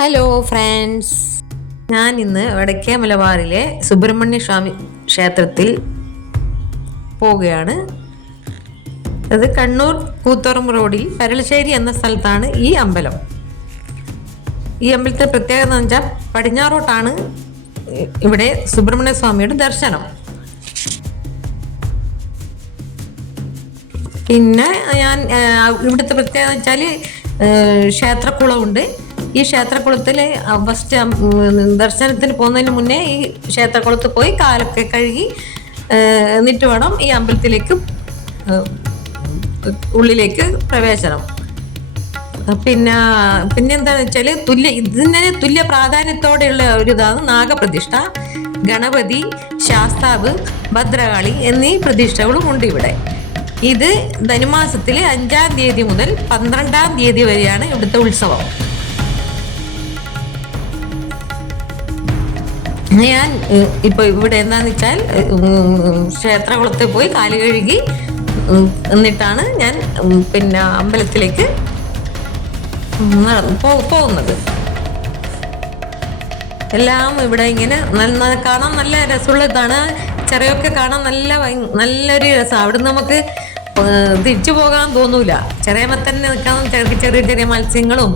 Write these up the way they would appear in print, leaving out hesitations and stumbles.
Hello friends, ഞാൻ ഇന്ന് വടക്കേ മലബാറിലെ സുബ്രഹ്മണ്യ സ്വാമി ക്ഷേത്രത്തിൽ പോവുകയാണ്. അത് കണ്ണൂർ കൂത്തുറമ്പ് റോഡിൽ പരളശ്ശേരി എന്ന സ്ഥലത്താണ് ഈ അമ്പലം. ഈ അമ്പലത്തിൻ്റെ പ്രത്യേകത എന്ന് വെച്ചാൽ പടിഞ്ഞാറോട്ടാണ് ഇവിടെ സുബ്രഹ്മണ്യ സ്വാമിയുടെ ദർശനം. പിന്നെ ഞാൻ ഇവിടുത്തെ പ്രത്യേകത വെച്ചാൽ ക്ഷേത്രക്കുളമുണ്ട്. ഈ ക്ഷേത്രക്കുളത്തിൽ ഫസ്റ്റ് ദർശനത്തിന് പോകുന്നതിന് മുന്നേ ഈ ക്ഷേത്രക്കുളത്ത് പോയി കാലൊക്കെ കഴുകി എന്നിട്ട് വേണം ഈ അമ്പലത്തിലേക്ക് ഉള്ളിലേക്ക് പ്രവേശനം. പിന്നെന്താണെന്ന് വെച്ചാൽ ഇതിന് തുല്യ പ്രാധാന്യത്തോടെയുള്ള ഒരു ഇതാണ് നാഗപ്രതിഷ്ഠ. ഗണപതി, ശാസ്താവ്, ഭദ്രകാളി എന്നീ പ്രതിഷ്ഠകളും ഉണ്ട് ഇവിടെ. ഇത് ധനുമാസത്തിലെ 5-ാം തീയതി മുതൽ 12-ാം തീയതി വരെയാണ് ഇവിടുത്തെ ഉത്സവം. ഞാൻ ഇപ്പോൾ ഇവിടെ എന്താണെന്ന് വെച്ചാൽ ക്ഷേത്രകുളത്തിൽ പോയി കാല് കഴുകി എന്നിട്ടാണ് ഞാൻ അമ്പലത്തിലേക്ക് പോകുന്നത്. എല്ലാം ഇവിടെ ഇങ്ങനെ കാണാൻ നല്ല രസമുള്ള ഇതാണ്. ചെറിയൊക്കെ കാണാൻ നല്ലൊരു രസമാണ്. അവിടെ നമുക്ക് തിരിച്ചു പോകാൻ തോന്നൂല. ചെറിയമ്മ തന്നെ നിൽക്കാൻ ചെറിയ ചെറിയ മത്സ്യങ്ങളും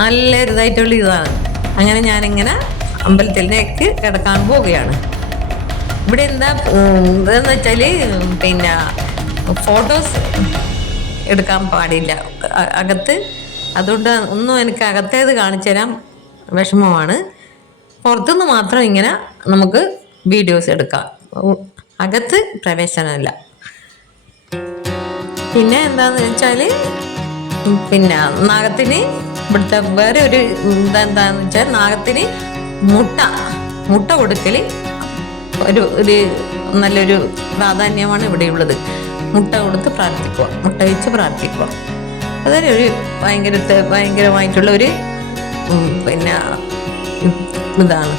നല്ലൊരു ഇതായിട്ടുള്ള ഇതാണ്. അങ്ങനെ ഞാനിങ്ങനെ അമ്പലത്തിലേക്ക് കിടക്കാൻ പോവുകയാണ്. ഇവിടെ എന്താന്ന് വെച്ചാല് ഫോട്ടോസ് എടുക്കാൻ പാടില്ല അകത്ത്. അതുകൊണ്ട് ഒന്നും എനിക്ക് അകത്തേത് കാണിച്ചു തരാൻ വിഷമമാണ്. പുറത്തുനിന്ന് മാത്രം ഇങ്ങനെ നമുക്ക് വീഡിയോസ് എടുക്കാം. അകത്ത് പ്രവേശനമില്ല. പിന്നെ എന്താന്ന് വെച്ചാല് നാഗത്തിന് ഇവിടുത്തെ വേറെ ഒരു ഇതെന്താന്ന് വെച്ചാൽ നാഗത്തിന് മുട്ട കൊടുക്കൽ ഒരു നല്ലൊരു പ്രാധാന്യമാണ് ഇവിടെയുള്ളത്. മുട്ട കൊടുത്ത് പ്രാർത്ഥിക്കുക, മുട്ട വെച്ച് പ്രാർത്ഥിക്കുക. അതൊരു ഭയങ്കരമായിട്ടുള്ള ഒരു ഇതാണ്.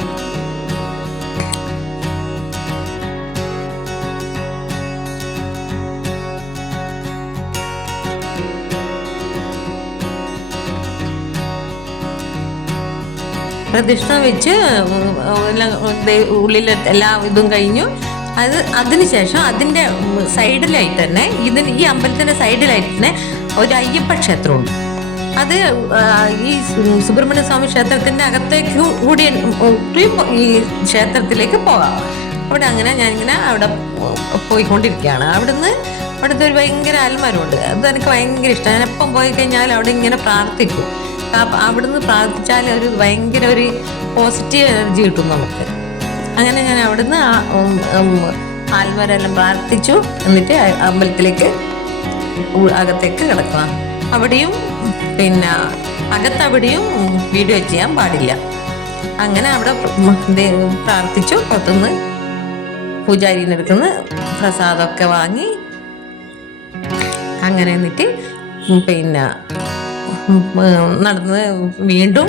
പ്രതിഷ്ഠ വെച്ച് ഉള്ളിൽ എല്ലാ ഇതും കഴിഞ്ഞു. അതിനുശേഷം അതിൻ്റെ സൈഡിലായിട്ട് തന്നെ ഈ അമ്പലത്തിൻ്റെ സൈഡിലായിട്ട് തന്നെ ഒരു അയ്യപ്പ ക്ഷേത്രമുണ്ട്. അത് ഈ സുബ്രഹ്മണ്യ സ്വാമി ക്ഷേത്രത്തിൻ്റെ അകത്തേക്ക് കൂടി ഈ ക്ഷേത്രത്തിലേക്ക് പോകാം. അവിടെ ഞാനിങ്ങനെ അവിടെ പോയിക്കൊണ്ടിരിക്കുകയാണ്. അവിടുത്തെ ഒരു ഭയങ്കര ആൽമരമുണ്ട്. അത് എനിക്ക് ഭയങ്കര ഇഷ്ടമാണ്. ഞാൻ എപ്പം പോയി കഴിഞ്ഞാൽ അവിടെ ഇങ്ങനെ പ്രാർത്ഥിക്കും. അവിടുന്ന് പ്രാർത്ഥിച്ചാൽ ഭയങ്കര ഒരു പോസിറ്റീവ് എനർജി കിട്ടും നമുക്ക്. അങ്ങനെ ഞാൻ അവിടുന്ന് ആൽമരെല്ലാം പ്രാർത്ഥിച്ചു. എന്നിട്ട് അമ്പലത്തിലേക്ക് അകത്തേക്ക് കിടക്കുക. അവിടെയും അകത്തവിടെയും വീഡിയോ ചെയ്യാൻ പാടില്ല. അങ്ങനെ അവിടെ പ്രാർത്ഥിച്ചു. പുറത്തുനിന്ന് പൂജാരിൻ്റെ അടുത്തുനിന്ന് പ്രസാദമൊക്കെ വാങ്ങി അങ്ങനെ എന്നിട്ട് നടന്ന് വീണ്ടും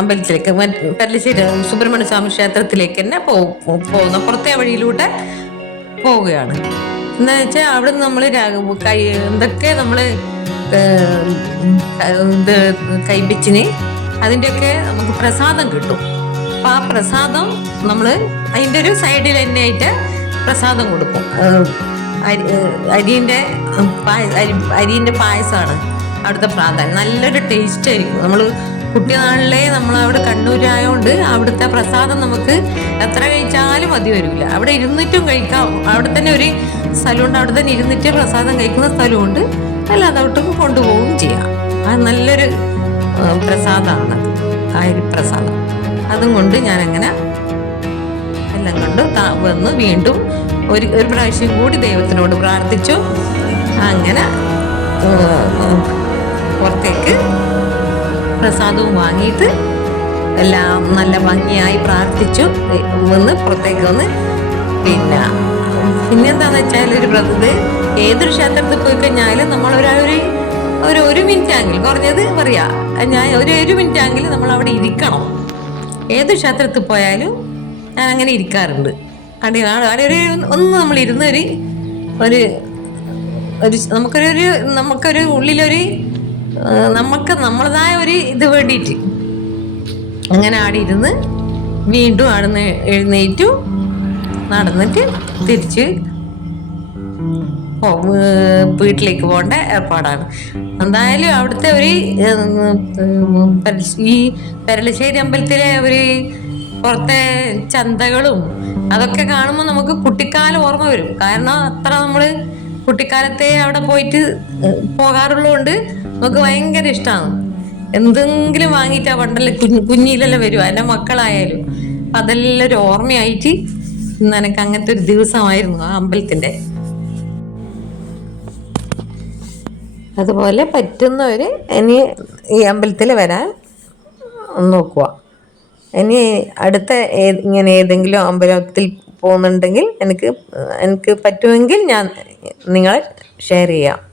അമ്പലത്തിലേക്ക് പരളശ്ശേരി സുബ്രഹ്മണ്യ സ്വാമി ക്ഷേത്രത്തിലേക്ക് തന്നെ പോകുന്ന പുറത്തെ വഴിയിലൂടെ പോവുകയാണ്. എന്താ വെച്ചാൽ അവിടെ നിന്ന് നമ്മൾ എന്തൊക്കെ നമ്മൾ കൈപ്പിച്ചിന് അതിൻ്റെയൊക്കെ നമുക്ക് പ്രസാദം കിട്ടും. അപ്പം ആ പ്രസാദം നമ്മൾ അതിൻ്റെ ഒരു സൈഡിൽ തന്നെ ആയിട്ട് പ്രസാദം കൊടുക്കും. അരിൻ്റെ പായസമാണ് അവിടുത്തെ പ്രാധാന്യം. നല്ലൊരു ടേസ്റ്റ് ആയിരിക്കും. നമ്മൾ കുട്ടിനാളിലെ നമ്മളവിടെ കണ്ണൂരായതുകൊണ്ട് അവിടുത്തെ പ്രസാദം നമുക്ക് എത്ര കഴിച്ചാലും മതി വരില്ല. അവിടെ ഇരുന്നിട്ടും കഴിക്കാം. അവിടെ തന്നെ ഒരു സ്ഥലമുണ്ട്. അവിടെ തന്നെ ഇരുന്നിട്ട് പ്രസാദം കഴിക്കുന്ന സ്ഥലമുണ്ട്. അല്ലാതെ അവിടേക്ക് കൊണ്ടുപോവുകയും ചെയ്യാം. അത് നല്ലൊരു പ്രസാദമാണത്, അരിപ്രസാദം. അതും കൊണ്ട് ഞാനങ്ങനെ എല്ലാം കൊണ്ട് വന്ന് വീണ്ടും ഒരു പ്രാവശ്യം കൂടി ദൈവത്തിനോട് പ്രാർത്ഥിച്ചു. അങ്ങനെ പുറത്തേക്ക് പ്രസാദവും വാങ്ങിയിട്ട് എല്ലാം നല്ല ഭംഗിയായി പ്രാർത്ഥിച്ചു വന്ന് പുറത്തേക്ക് വന്ന് പിന്നെന്താന്ന് വെച്ചാൽ ഏതൊരു ക്ഷേത്രത്തിൽ പോയി കഴിഞ്ഞാലും നമ്മൾ ഒരു മിനിറ്റാങ്കിലും കുറഞ്ഞത് ഞാൻ ഒരു മിനിറ്റാങ്കിലും നമ്മൾ അവിടെ ഇരിക്കണം. ഏത് ക്ഷേത്രത്തിൽ പോയാലും ഞാൻ അങ്ങനെ ഇരിക്കാറുണ്ട്. അവിടെ ഒന്ന് നമ്മൾ ഇരുന്ന് നമുക്കൊരു ഉള്ളിലൊരു നമ്മളതായ ഒരു ഇത് വേണ്ടിയിട്ട് അങ്ങനെ ആടെ ഇരുന്ന് വീണ്ടും ആടുന്ന് എഴുന്നേറ്റു നടന്നിട്ട് തിരിച്ച് വീട്ടിലേക്ക് പോകേണ്ട ഏർപ്പാടാണ്. എന്തായാലും അവിടുത്തെ ഒരു ഈ പെരളശ്ശേരി അമ്പലത്തിലെ ഒരു പുറത്തെ ചന്തകളും അതൊക്കെ കാണുമ്പോൾ നമുക്ക് കുട്ടിക്കാലം ഓർമ്മ വരും. കാരണം അത്ര നമ്മൾ കുട്ടിക്കാലത്തെ അവിടെ പോയിട്ട് പോകാറുള്ളതുകൊണ്ട് നമുക്ക് ഭയങ്കര ഇഷ്ടമാണ്. എന്തെങ്കിലും വാങ്ങിയിട്ടാ പണ്ടല്ലേ കുഞ്ഞിലെല്ലാം വരും, എൻ്റെ മക്കളായാലും. അതെല്ലാം ഒരു ഓർമ്മയായിട്ട് ഇന്ന് എനിക്ക് അങ്ങനത്തെ ഒരു ദിവസമായിരുന്നു ആ അമ്പലത്തിൻ്റെ. അതുപോലെ പറ്റുന്നവർ ഇനി ഈ അമ്പലത്തിൽ വരാൻ നോക്കുക. ഇനി അടുത്ത ഇങ്ങനെ ഏതെങ്കിലും അമ്പലത്തിൽ പോകുന്നുണ്ടെങ്കിൽ എനിക്ക് പറ്റുമെങ്കിൽ ഞാൻ നിങ്ങളെ ഷെയർ ചെയ്യാം.